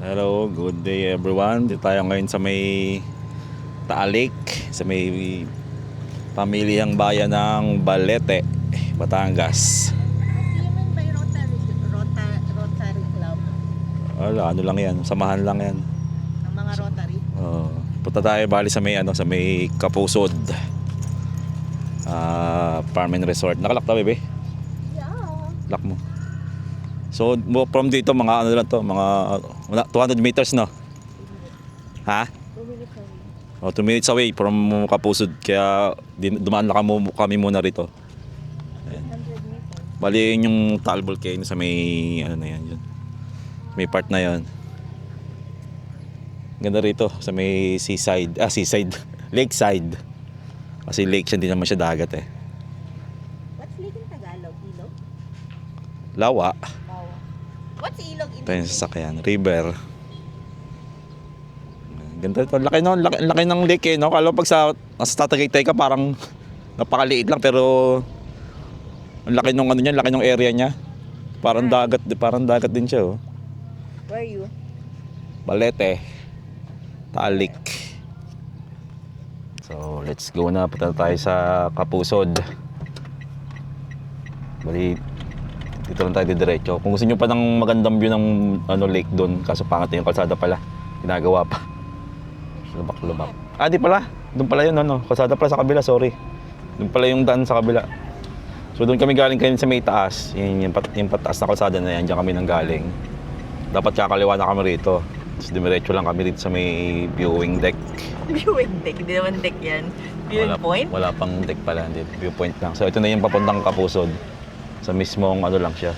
Hello, good day everyone. Dito tayo ngayon sa may Taalik, sa may pamilihang bayan ng Balete, Batangas. What do you mean by Rotary Club? Wala, ano lang yan, samahan lang yan. Ang mga Rotary? Punta tayo bali sa may, sa may Kapusod Farm and Resort. Nakalak na, bebe? Yeah. Lock mo. So from dito mga ano lang to, mga 200 meters, no? Ha? 2 minutes away. 2 minutes away from Kapusod, kaya dumaan lang kami muna rito. 100 meters. Bali yun yung Taal Volcano sa may ano na yan, yun. May part na yan. Ganda rito sa may seaside, lakeside. Kasi lake siya, hindi naman siya dagat eh. What's lake in Tagalog? Ilog? Lawa. Bawa. What's ilog in Ito yung English? sasakyan, river. Ganda ito, laki no, laki ng lake eh, no? Kala mo pag nasa Tatagaytay ka parang napakaliit lang, pero ang laki nung ano niya, laki nung area niya. Parang dagat din siya, oh. Where are you? Balete, Taalik. So, let's go na. Punta tayo sa Kapusod. Bali, dito lang tayo diretso. Kung gusto nyo pa ng magandang view ng lake doon, kaso pangat na yung kalsada pala. Ginagawa pa. Lubak. Di pala. Doon pala yun, kalsada pala sa kabila, sorry. Doon pala yung daan sa kabila. So, doon kami galing kayo sa may taas. Yung pataas na kalsada na yan, dyan kami nang galing. Dapat kakaliwa na kami rito. Tapos dumiretso lang kami rito sa may viewing deck. Viewing deck. Hindi naman deck yan. Viewing point? Wala pang deck pala, hindi. Viewpoint lang. So ito na yung papuntang Kapusod. Sa mismong ano lang siya.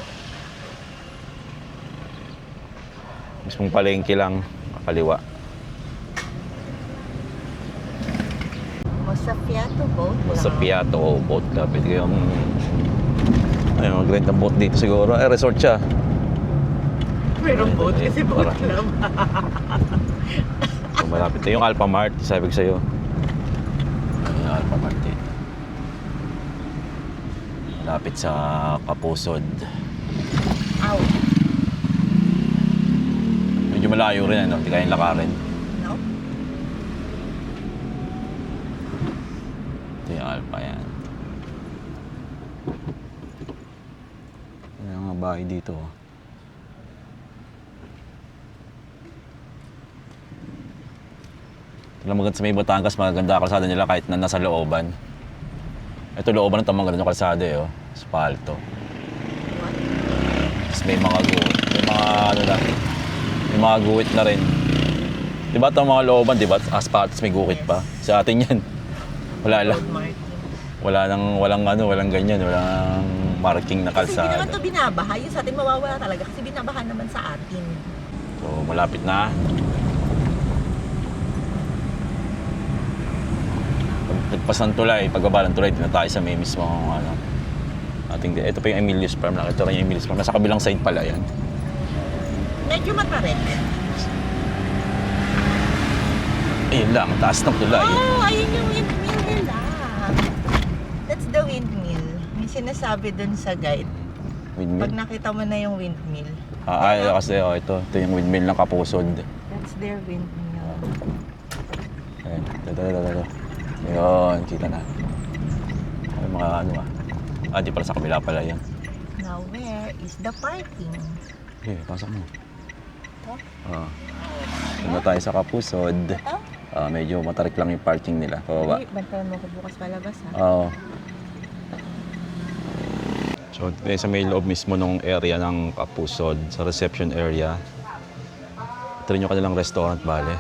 Mismong palengke lang, kaliwa. Mosapiato boat. Sa Piato Boat Club. Ito yung mag-rent ng boat dito siguro. Resort siya. Mayroong boat kasi boat Para. club. So, malapit. Ito yung Alpha Mart, sabi ko sa'yo. Yung Alpha Mart dito. Malapit sa Kapusod. Ow. Medyo malayo rin, hindi kayang lakarin. No? Ito yung Alpha, yan. Yung mga bahay dito. Ito lang maganda sa may Batangas, magaganda ang kalsada nila kahit na nasa looban. Ito looban ng tamang ganda yung kalsada eh, asphalto. Tapos may mga guhit. May mga ano lang. May mga guhit na rin. Diba itong mga looban, diba? Asphalt, may guhit pa. Sa atin yan. Wala lang. Walang ganyan. Walang marking na Kasi hindi kalsada. naman ito binabaha. Yung sa atin mawawala talaga kasi binabaha naman sa atin. So, malapit na. Pagpas ng tulay, pagbaba ng tulay, dito na tayo sa may mismo ito pa yung Emilius Farm. Nakita rin yung Emilius Farm. Nasa kabilang side pala yan. Medyo matarek. Ayun lang, taas ng tulay. Oh, ayun yung windmill nila. That's the windmill. May sinasabi dun sa guide. Windmill. Pag nakita mo na yung windmill. Kasi ito yung windmill ng Kapusod. That's their windmill. Ayun, ito. Ayun, kita na. Ay, mga di pala sa kabila pala yan. Now, where is the parking? Okay, pasok mo. Huh? Doon na tayo sa Kapusod. Ito? Medyo matarik lang yung parking nila. Pababa. Ay, bantayan mo ko bukas palabas ha. Oo. So, sa may loob mismo ng area ng Kapusod, sa reception area. Ito rin yung kanilang restaurant, bale.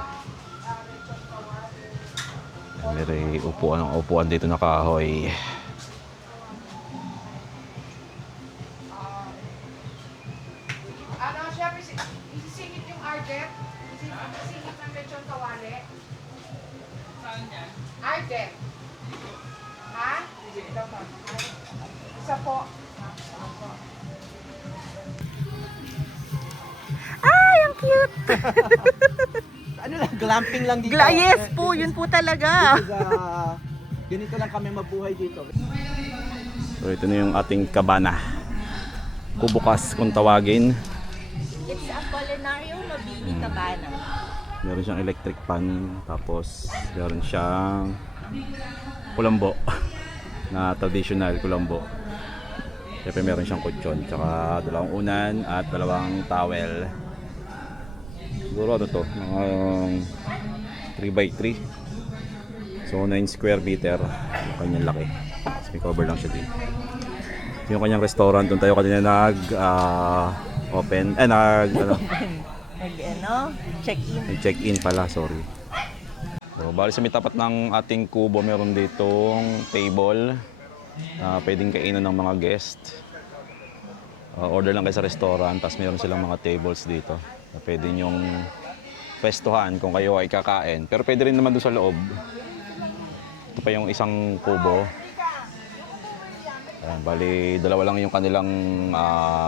May upuan dito na kahoy. Siyempre, isisingit yung Ardet. Isisingit ng lechon kawali. Saan yan? Ardet. Ha? Isa po. Ay, ang cute! Ano lang, glamping lang dito. Yes po, yun po talaga. Ganito lang kami mabuhay dito. So ito na yung ating kabana. Kubukas kung tawagin. It's a Culinario Mabini Cabana. Meron siyang electric pan, tapos meron siyang kulambo na traditional kulambo. Siyempre meron siyang kutsyon, tsaka dalawang unan at dalawang towel. Siguro ano to, mga 3x3. So 9 square meter, yung kanyang laki. Tapos may cover lang siya dito. Yung kanyang restaurant, doon tayo kanina nag-open, Check-in. check-in pala, sorry. So, bali sa may tapat ng ating kubo, meron ditong table na pwedeng kainan ng mga guest. Order lang kayo sa restaurant, tapos meron silang mga tables dito na pwede nyong pwestuhan kung kayo ay kakain. Pero pwede rin naman doon sa loob. Ito pa yung isang kubo. Ayan, bali, dalawa lang yung kanilang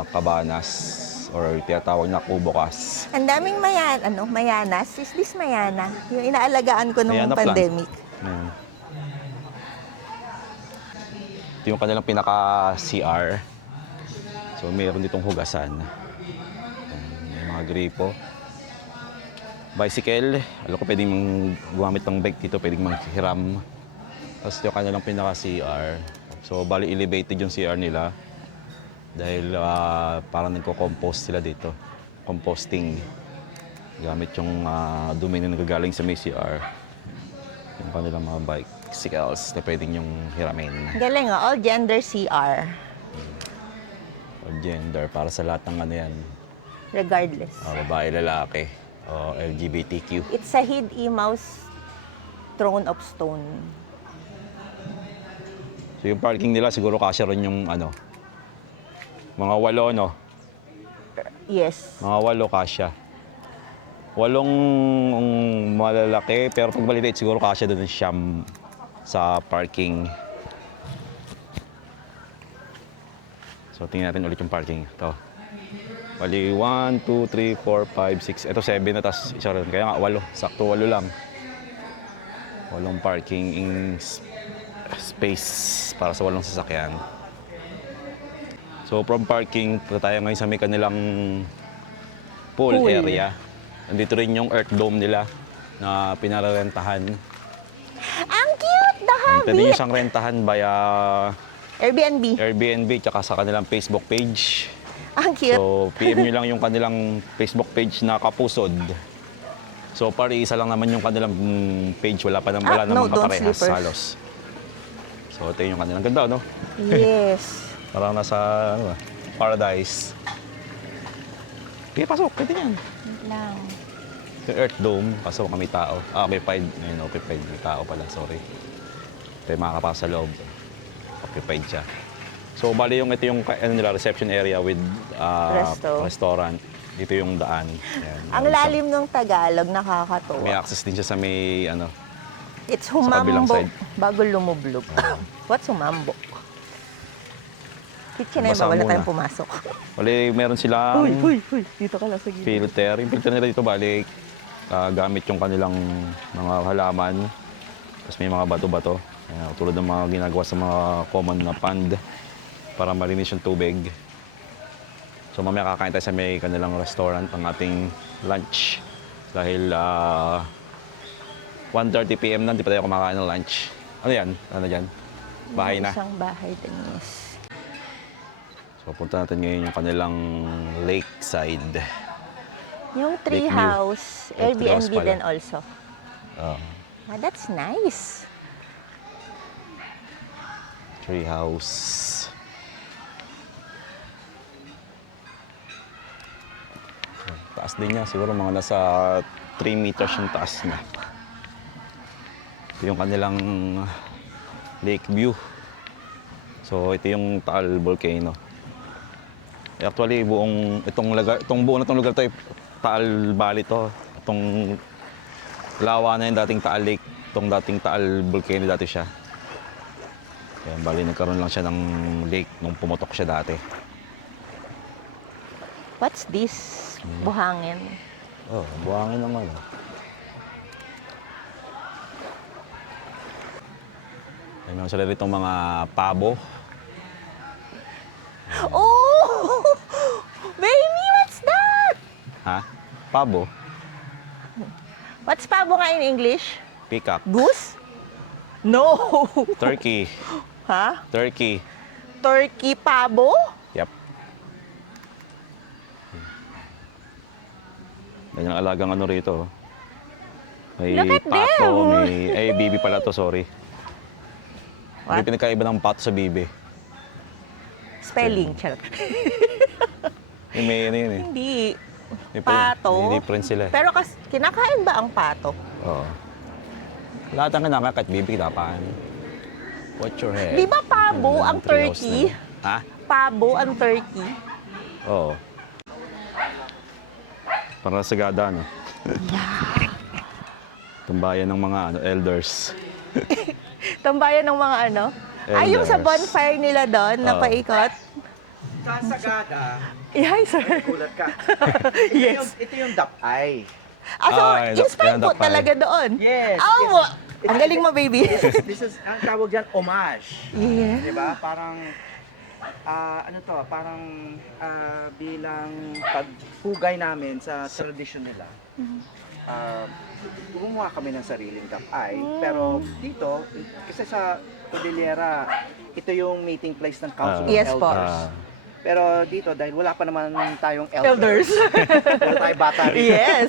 kabanas or tinatawag na kubokas. Ang daming mayanas. Is this mayana? Yung inaalagaan ko nung Mayana plant. pandemic. Ayan. Ito yung kanilang pinaka-CR. So, mayroon ditong hugasan. Ayan, yung mga gripo. Bicycle. Alam ko pwedeng gumamit ng bike dito, pwedeng manghiram. Tapos ito yung kanilang pinaka-CR. So, bali elevated yung CR nila dahil parang nagko-compost sila dito. Composting. Gamit yung dumi na nagagaling sa may CR. Yung kanilang mga bicycles na pwedeng yung hiramin. Galing all gender CR. All gender, para sa lahat ng ano yan. Regardless. Babae, lalaki. O LGBTQ. It's a Hid Mouse Throne of Stone. So yung parking nila siguro kasya rin yung ano, mga 8, no? Yes. Mga 8 kasya. 8 malalaki, pero pag maliliit siguro kasya doon siyam sa parking. So tingnan natin ulit yung parking. Ito. Bali 1, 2, 3, 4, 5, 6. Ito 7 na, tas isa rin. Kaya nga 8. Sakto 8 lang. 8 parking space para sa 8 sasakyan. So from parking, punta tayo ngayon sa may kanilang pool area. Nandito rin yung Earth Dome nila na pinararentahan. Ang cute! The Pwede hubby! nyo siyang rentahan via Airbnb. tsaka sa kanilang Facebook page. Ang cute. So PM nyo lang yung kanilang Facebook page na Kapusod. So isa lang naman yung kanilang page, wala naman no, don't kaparehas slippers. halos. So ito yung kanilang ganda, no? Yes. Parang nasa paradise. Kaya pasok, pwede yan. Wait lang. Yung Earth Dome, pasok kami tao. Occupied. Ayun, occupied. May tao pala, sorry. Tayo makakapasok sa loob. Occupied siya. So, bali ito yung reception area with restaurant. Dito yung daan. Ayan, Ang lalim ng Tagalog, nakakatuwa. May access din siya sa may, It's kabilang humambo side. bago lumublog. What's humambo? Kitchen na Basa ba? Wala muna. tayong pumasok. Bali, meron silang Dito ka lang sa gilid. filter. Yung filter nila dito, bali, gamit yung kanilang mga halaman. Tapos may mga bato-bato. Ayan, tulad ng mga ginagawa sa mga common na pond para malinis yung tubig. So mamaya kakain tayo sa may kanilang restaurant ang ating lunch. Dahil 1:30 PM na, hindi pa tayo kumakain ng lunch. Ano yan? Ano dyan? Bahay na. Isang bahay, Denise. So punta natin ngayon yung kanilang lakeside. Yung tree Lakeview. house, Oh, tree house Airbnb pala. din also. Oh, That's nice. tree house. Taas din niya. Siguro mga nasa 3 meters yung taas niya. Ito yung kanilang lake view. So ito yung Taal Volcano. Actually itong buo na lugar to ay Taal Valley to. Itong lawa na yung dating Taal Lake. Itong dating Taal Volcano dati siya. Kaya bali nagkaroon lang siya ng lake nung pumutok siya dati. What's this? Buhangin. Oh, buhangin naman. Ay, meron sila rito mga pabo. Oh! Baby, what's that? Ha? Pabo. What's pabo nga in English? Peacock. Goose? No. Turkey. Ha? Turkey. Turkey pabo? Yep. Ganyan ang alagang ano rito. May Look at pato, them. may... bibi pala to, sorry. What? May pinagkaiba ng pato sa bibi. Spelling, charot. May ano yun eh. Hindi. May Pato. May difference sila eh. Pero kinakain ba ang pato? Oo. Lahat ang kinakain, kahit bibi, kinakaan. Watch your head. Di ba pabo ang Treehouse turkey? na yun. Ha? Pabo ang turkey? Oo. Parang sagada, no? Tumbayan ng mga elders. Tambayan ng mga ano? Ay, yung sa Elders. bonfire nila doon, na Oo. paikot? Sa Sagada, Yeah, sir. gulat ka. Yes. Ito yung dapay. So, Ah, inspired yan, po dapay. talaga doon? Yes. Oh, ang galing mo, baby. This is, ang tawag dyan, homage. Yeah. Diba? Parang, ano to, parang bilang pagpugay namin sa tradisyon nila. Gumawa kami ng sariling dapay. Pero dito, kasi sa Cordillera, ito yung meeting place ng Council of Yes po. Elders. Pero dito, dahil wala pa naman tayong Elders. wala tayong bata rin. Yes.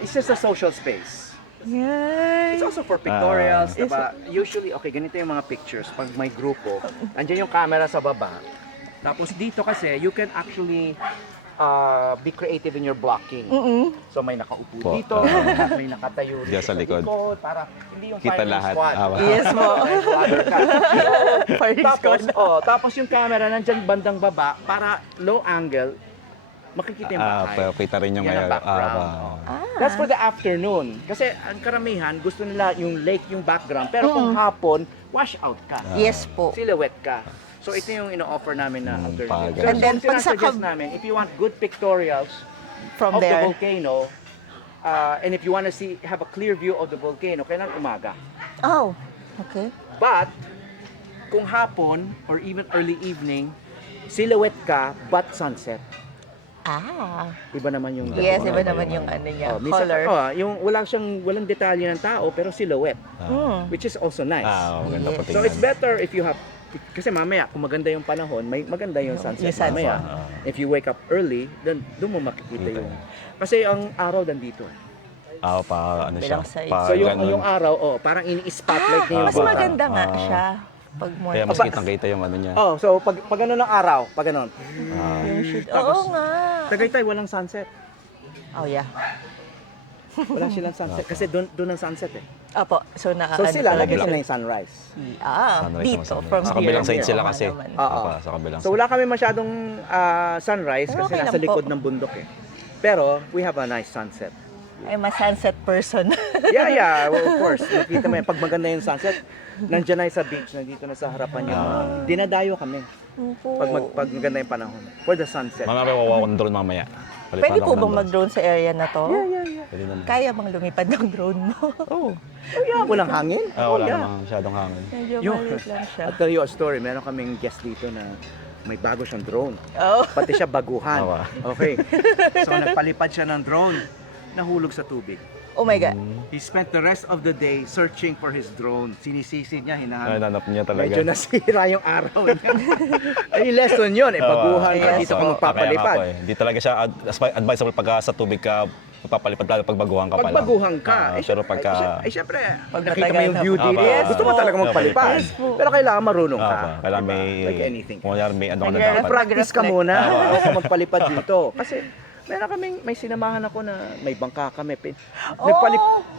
It's just a social space. Yay. It's also for pictorials, It's- diba? Usually, okay, ganito yung mga pictures. Pag may grupo, andyan yung camera sa baba. Tapos dito kasi, you can actually be creative in your blocking. So may nakaupo Po. dito, may nakatayo Diyan sa likod. para hindi yung Kita firing lahat. squad. Ah, wow. Yes po. May vlogger ka. Firing tapos, squad. tapos yung camera nandyan bandang baba para low angle, makikita yung bahay. Kita rin yung Yan ang background. That's for the afternoon. Kasi ang karamihan, gusto nila yung lake, yung background. Pero kung hapon, wash out ka. Yes po. Silhouette ka. So ito yung ino-offer namin na alternative. pag- So, And then, pag sa sinasuggest namin, if you want good pictorials From of the there. volcano, and if you want to have a clear view of the volcano, kailangan umaga. Oh, okay. But, kung hapon or even early evening, silhouette ka, but sunset. Ah. Iba naman yung Yes, dating. iba naman yung ano niya, minsan, color. yung walang detalye ng tao, pero silhouette, which is also nice. Maganda Yes. po So tingnan. it's better if you have, kasi mamaya, kung maganda yung panahon, may maganda yung sunset Yung sunset. mamaya. If you wake up early, then doon mo makikita Kita yung... yun. Kasi ang araw nandito. Ano siya? Bilang size. Pa, So yung, ganun. yung araw, parang ini-spotlight niya yung Mas bata. maganda nga Ah. siya. Pag mo. Kaya mas Aba- kitang-kita yung ano niya. Oh, so pag ano ng araw, pag ganun. Yung shoot. Tapos, Oo nga. Tagaytay, walang sunset. Oh, yeah. Wala silang sunset. Kasi doon ang sunset eh. Opo. So, na, So sila, talaga nakita siya. na yung sunrise. Sunrise Dito. naman, From sa here. kabilang side sila Oo kasi. naman. Oo. Sa kabilang So wala kami masyadong sunrise Pero kasi okay nasa lang po. likod ng bundok eh. Pero we have a nice sunset. I'm a sunset person. Yeah, well, of course. Nakita mo yan, pag maganda yung sunset, nandiyan na yung sa beach, nandito na sa harapan niya. Dinadayo kami Opo. pag maganda yung panahon. For the sunset. Mamaya may wawa akong drone mamaya. Pwede po bang mag-drone sa area na to? Yeah. Pwede naman. Kaya bang lumipad ng drone mo? Oh yeah, walang hangin. Wala yeah. namang masyadong hangin. Medyo Yung, maliit lang siya. I'll tell you a story. Meron kaming guest dito na may bago siyang drone. Oh. Pati siya baguhan. Awa. Okay. So nagpalipad siya ng drone. Nahulog sa tubig. Oh my God. He spent the rest of the day searching for his drone. Sinisisi niya, hinahanap. Nanap niya talaga. Medyo nasira yung araw niya. Ay, lesson yun. Baguhan ka Yes. dito ka Kaya nga magpapalipad. po eh. Hindi talaga siya advisable pag sa tubig ka magpapalipad lalo pag baguhan ka pa lang. Pag baguhan ka, Pero pagka... ay syempre, Pag nakita mo yung matagal view na- dito, Yes gusto mo po. talaga magpalipad. Yes po. Pero kailangan marunong ka. Kailangan Diba? may... Like anything. Kung may ano ka na Nagre-reflect. dapat. Practice ka Reflect. muna bago ka magpalipad dito. Kasi meron kaming, may sinamahan ako na may bangka kami.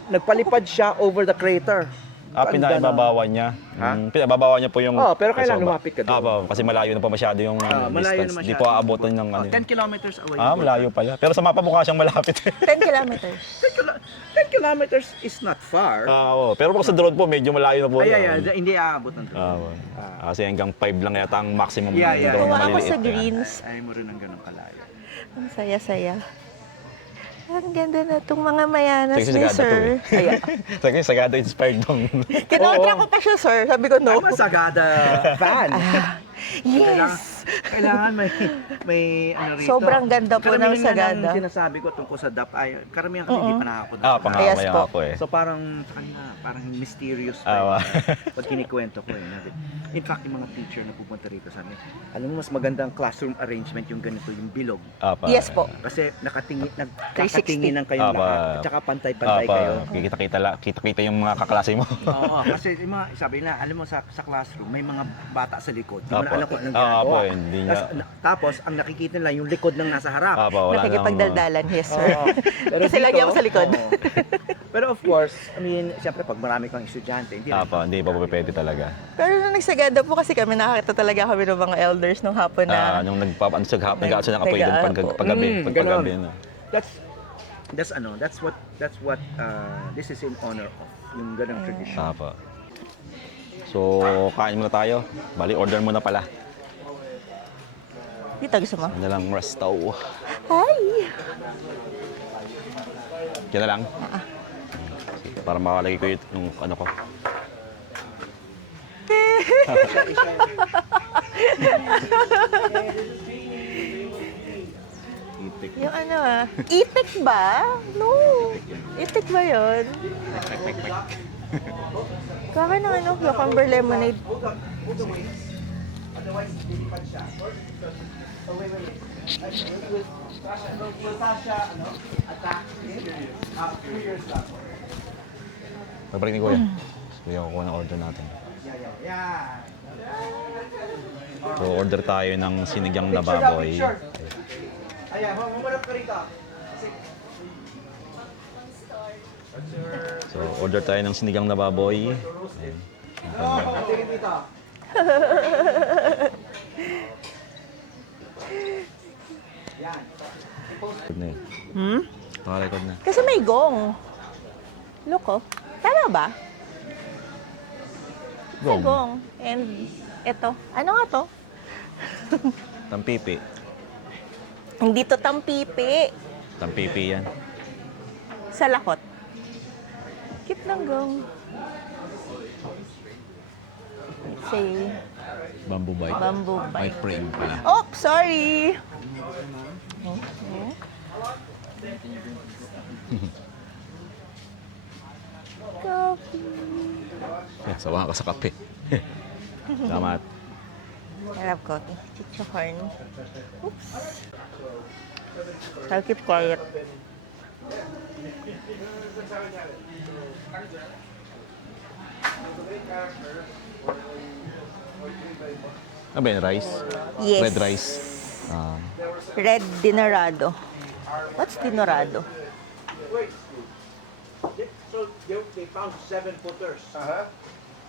Nagpalipad siya over the crater. Pinaibabawan niya. Ha? Pinababawan niya po yung... Pero kailangan lumapit ka doon. Kasi malayo na pa masyado yung Malayo distance. na Di masyado. po aabotan ng ano. 10 kilometers away. Malayo pala. Pero sa mapa mukha siyang malapit. 10 kilometers. 10 kilometers is not far. Pero pag sa drone po, medyo malayo na po. Hindi aabot ng drone. Kasi hanggang 5 lang yata ang maximum Yeah, ng drone Tuwa na ako maliliit. sa greens. Ayaw mo rin ng ganun kalayo. Ang saya-saya. Ang ganda na itong mga mayanas Sige, ni sagada to sir. eh. Ayan. Sige, sagada inspired dong. Kinontra ko pa siya, sir. Sabi ko, no. I'm a Sagada fan. Yes. Kailangan may ano rito. Sobrang ganda po ng Karamihan Sagada. ng sinasabi ko tungkol sa DAP ay karamihan kasi hindi pa nakakapunta. Ah, Yes pangamaya po. ako eh. So parang sa kanila, parang mysterious Ah, pag kinikwento ko eh. In fact, yung mga teacher na pupunta rito sa amin, alam mo mas magandang classroom arrangement yung ganito, yung bilog. Apa. Yes po. Kasi nakatingin, 360. nagkakatinginan kayong Apa. lahat. At saka pantay-pantay kayo. Kita-kita yung mga kaklase mo. Oo, kasi yung mga, sabi nila, alam mo sa classroom, may mga bata sa likod. Hindi mo na Apo. alam kung anong Ah, ginagawa. apo, hindi niya- Tapos, ang nakikita nila, yung likod ng nasa harap. Apa, wala Nakikipagdaldalan, yes sir. Oo. Pero Kasi lagi dito, ako sa likod. oo. Pero of course, I mean, siyempre pag marami kang estudyante, hindi Apa, hindi pa pwede talaga. Pero nung nagsagada po kasi kami, nakakita talaga kami ng mga elders nung hapon na Nung nag-aaso ng apoy doon paggabi. ganon. No? That's what this is in honor of yung ganang tradition. Apa. So, kain muna tayo. Bali, order muna pala. dito gusto mo. Ano lang, resto. Hi! Yan na lang. Sige, para makalagay ko yung ano ko. Itik. Yung ano itik ba? No. Itik ba yun? Kaka ng ano, cucumber lemonade. Pagbalik ni Kuya. Kuya, kukuha ng order natin. So, order tayo ng sinigang na baboy. Ayan, mamarap ka rito. So, order tayo ng sinigang na baboy. Ayan. Tingin dito. Record na eh. Hmm? Naka-record na. Kasi may gong. Look oh. Tama ba? May Gong. gong. And ito. Ano nga to? Tampipi. Hindi to tampipi. Tampipi yan. Sa lakot. Cute ng gong. Let's say, Bamboo bite. bamboo Bite bite. frame pala. Oh, sorry. Okay. Coffee. Yan, sawa ka sa kape. Salamat. I love coffee. Chichacorn. Oops. I'll keep quiet. Ano ba yan? Rice? Yes. Red rice. Ah, Red dinorado. What's dinorado? So they found 7-footers.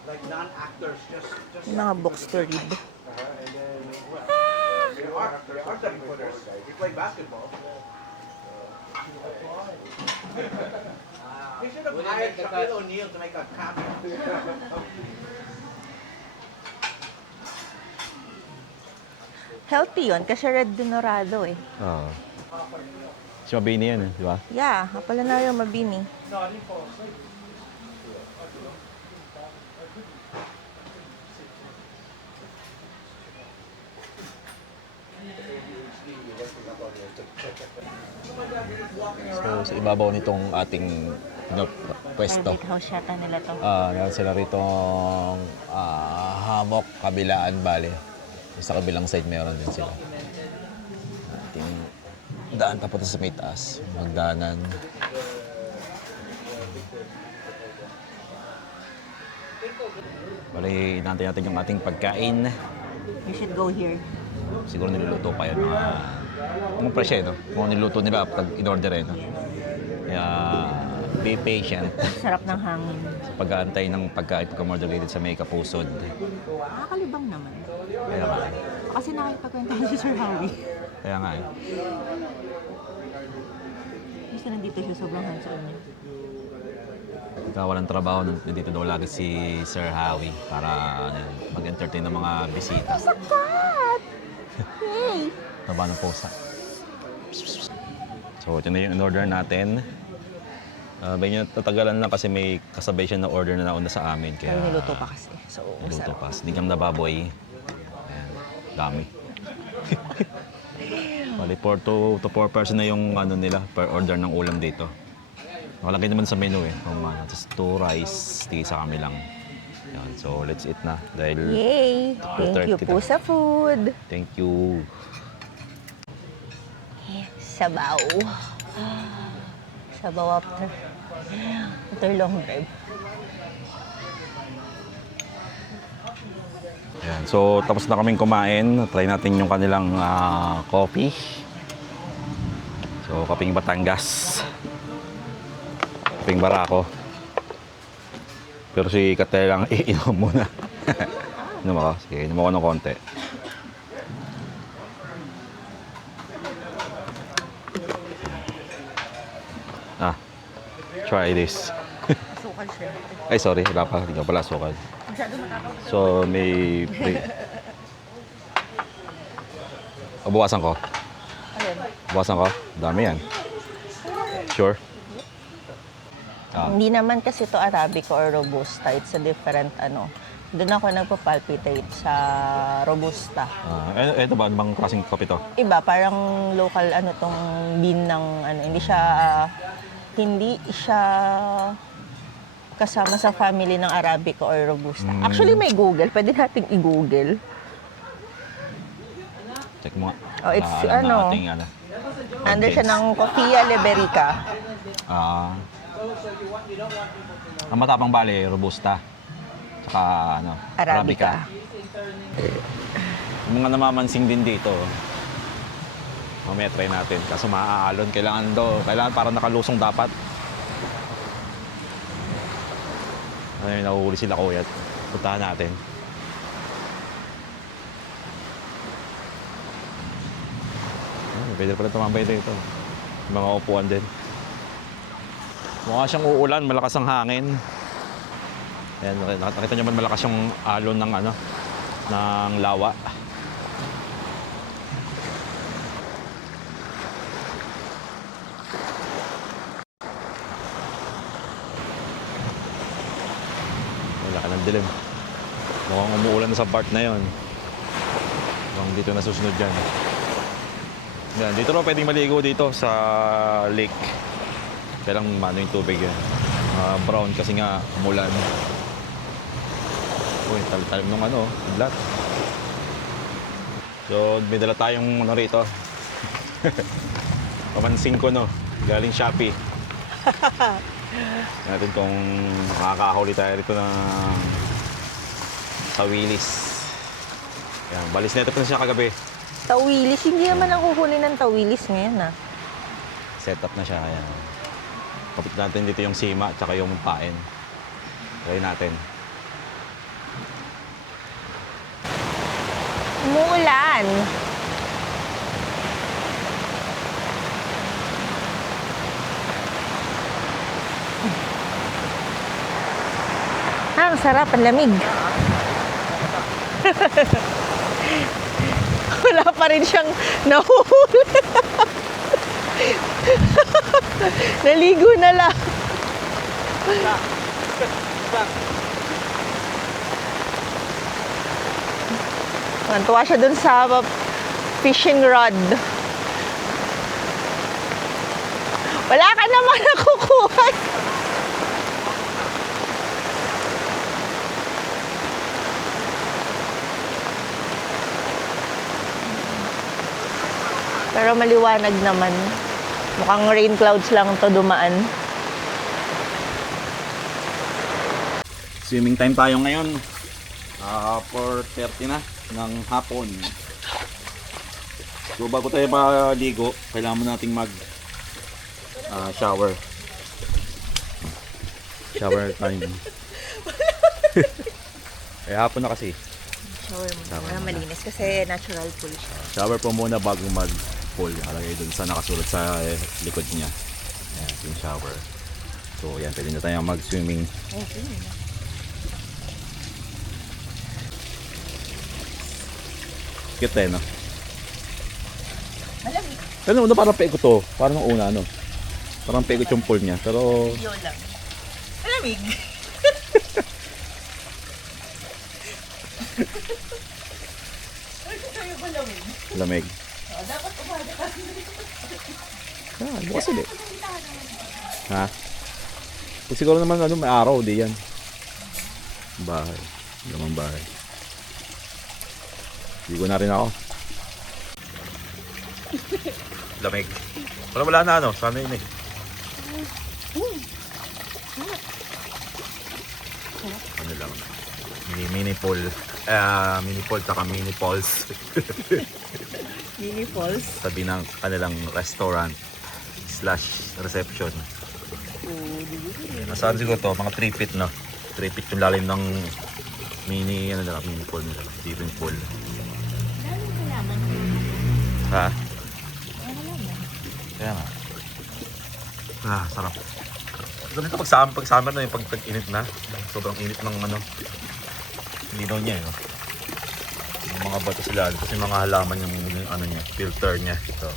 Like non-actors, just Yung mga books to read. they are 7-footers. They play basketball. They should have hired Shaquille O'Neal to make a cameo. Healthy yun kasi red dinorado eh. ah. Si Mabini yan, di ba? Yeah, kapala na yung mabini. So, sa ibabaw nitong ating pwesto. Private house yata nila to. Meron sila rito hammock, kabilaan, bale. Sa kabilang side meron din sila. Ating daan papunta sa may taas. Magdanan. Bale, inantay natin yung ating pagkain. You should go here. Siguro niluluto pa yun. Mga presyo, no? Kung niluto nila pag in-order eh, no? Kaya, be patient Sarap ng hangin. sa pag-aantay ng pagkain pagka-order dito sa may Kapusod. Nakakalibang naman. Kaya nga, Kasi nakikipagkwentahan si Sir Howie. kaya nga eh. Gusto nandito siya, sobrang hands-on niya. Pagka walang trabaho, nandito daw lagi si Sir Howie para mag-entertain ng mga bisita. Sakat! Hey! Taba ng pusa. So, ito na yung in-order natin. Medyo natagalan lang kasi may kasabay siya na order na nauna sa amin. Kaya Ay, niluto pa kasi. So, niluto masarap. pa. Sinigang na baboy. Ayan, dami. Bali, 4 to 4 person na yung ano nila per order ng ulam dito. Nakalagay naman sa menu eh. Kung ano, just 2 rice, tigisa kami lang. Yan, so let's eat na dahil Yay! Thank you 2:30 po na. sa food. Thank you. Sabaw. Sabaw after long drive. Yan, so tapos na kaming kumain. Try natin yung kanilang coffee. So, kaping Batangas. Kaping Barako. Pero si Kate lang iinom muna. Inom ako. Sige, inom ako ng konti. Try this. Sukal siya. Ay, sorry. Wala pa. Hindi ka pala sukal. Masyado matataw. So, may... Bawasan ko. Ayun. Bawasan ko. Dami yan. Sure? Hindi naman kasi to Arabica or Robusta. It's a different ano. Doon ako nagpa-palpitate sa Robusta. Ito ba? Ano bang klaseng kape to? Iba, parang local ano tong bean ng ano. Hindi siya kasama sa family ng Arabica or Robusta. Actually, may Google. Pwede nating i-Google. Check mo nga. Oh, it's Alam na ano, ating, under siya audience. ng Coffea Liberica. Ang matapang bale, Robusta. Tsaka ano, Arabica. Yung mga namamansing din dito. Mamaya try natin. Kaso maaalon. Kailangan para nakalusong dapat. Ano yung nahuhuli sila kuya. Puntahan natin. Pwede pala tumambay dito. Yung mga upuan din. Mukha siyang uulan. Malakas ang hangin. Ayan, nakita niyo man malakas yung alon ng ano, ng lawa. Wala ka ng dilim. Mukhang umuulan na sa part na yon. Mukhang dito na susunod dyan. Yan, dito raw pwedeng maligo dito sa lake. Kaya lang mano yung tubig yan. Brown kasi nga umulan. Uy, talim nung ano, blat. So, may dala tayong ano rito. Pamansin ko no, galing Shopee. Natin kung makakahuli tayo rito ng tawilis. Yan, balis na ito pa siya kagabi. Tawilis. Hindi naman ang huhuli ng tawilis ngayon ah. Set up na siya. Ayan. Kapit natin dito yung sima at saka yung pain. Try natin. Umuulan. Ang sarap, ang lamig. Wala pa rin siyang nahuhuli. Naligo na lang. Tuwa siya dun sa fishing rod. Wala ka naman nakukuha. Pero maliwanag naman. Mukhang rain clouds lang to dumaan. Swimming time tayo ngayon. 4:30 na ng hapon. So bago tayo maligo, kailangan mo nating mag shower. Shower time. Eh hapon na kasi. Shower mo. Para malinis kasi natural pool siya. Shower po muna bago mag-pool. Alagay dun sa nakasulat sa likod niya. Ayan, yung shower. So yan, pwede na tayo mag-swimming. Okay. Cute eh, no? Malamig. Pero una parang paikot to. Parang nung una, no? Parang paikot yung pool niya. Pero Video lang. Malamig. Ay, sa'yo malamig. lamig. Dapat umaga kasi. Ah, bukas ulit. Ha? Kung siguro naman ano, may araw, di yan. Bahay. Lamang bahay. Ligo na rin ako. Lamig. Wala na ano, sana yun eh. Ano lang. Mini pool. Mini pool taka mini falls. Mini falls. Sabi ng kanilang restaurant / reception. Nasaan siguro to? Mga 3 feet no? 3 feet yung lalim ng mini pool nila. Swimming pool. Daming kalaman. Ha? Ano lang. Kaya nga. Sarap. Ganito pag summer na yung pag-init na. Sobrang init ng ano. Linaw niya no? Yung mga bato sila. Kasi mga halaman yung ano niya, filter niya. Ito.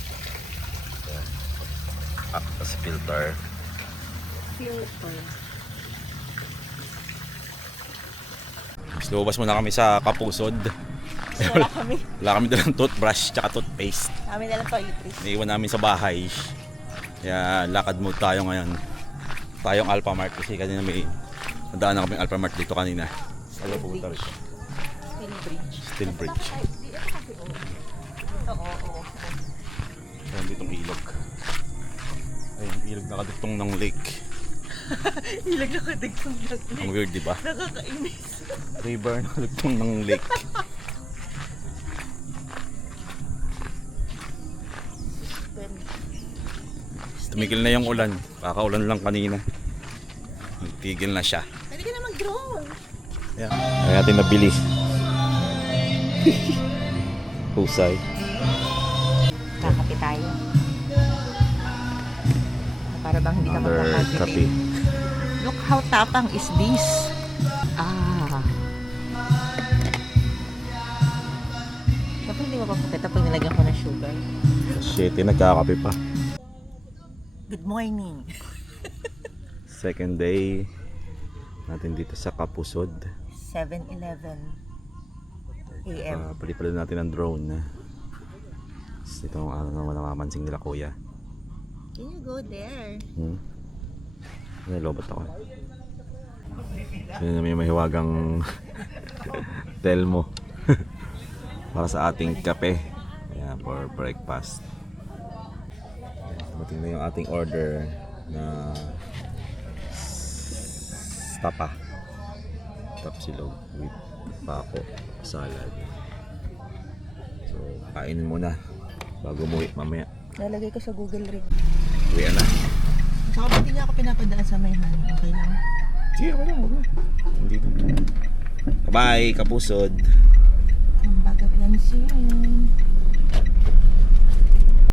Act as filter. Lumabas muna kami sa Kapusod. Wala kami. Wala kami dalang toothbrush tsaka toothpaste. Kami na lang toiletries. Naiwan namin sa bahay. Kaya lakad mode tayo ngayon. Tayong Alphamart kasi kanina may nadaan na kaming Alphamart dito kanina. Ano po ito? Steel bridge. Steel bridge. Ito kasi oo. Ayan ditong ilog. Ayun, ilog nakadugtong ng lake. Ilag na kadigtong lang. Ang weird, di ba? Nakakainis. River nakadugtong ng lake. Tumigil na yung ulan. Kakaulan lang kanina. Nagtigil na siya. Pwede ka na mag-drone. Ayan. Kaya natin nabili. Husay. Kakape tayo. Para bang hindi ka Another magkakape. kape. Look how tapang is this. Dapat hindi mapapakita pag nilagyan ko ng sugar. Shit, nagkakape pa. Good morning. Second day natin dito sa Kapusod. 7:11 AM. Pali-pala natin ang drone. Tapos ito ang araw na nakamansing nila kuya. Can you go there? Nilobot ako. Yun na may mahiwagang telmo. Para sa ating kape. Ayan, for breakfast. Dumating na yung ating order na tapa. Tapsilog with pako, salad. So, kainin muna bago umuwi mamaya. Lalagay ko sa Google Rig. Uwi na. Saka ba't hindi ako pinapadaan sa may hand? Okay lang. Sige, wala. Dito. Bye, Kapusod. Ang baga pansin.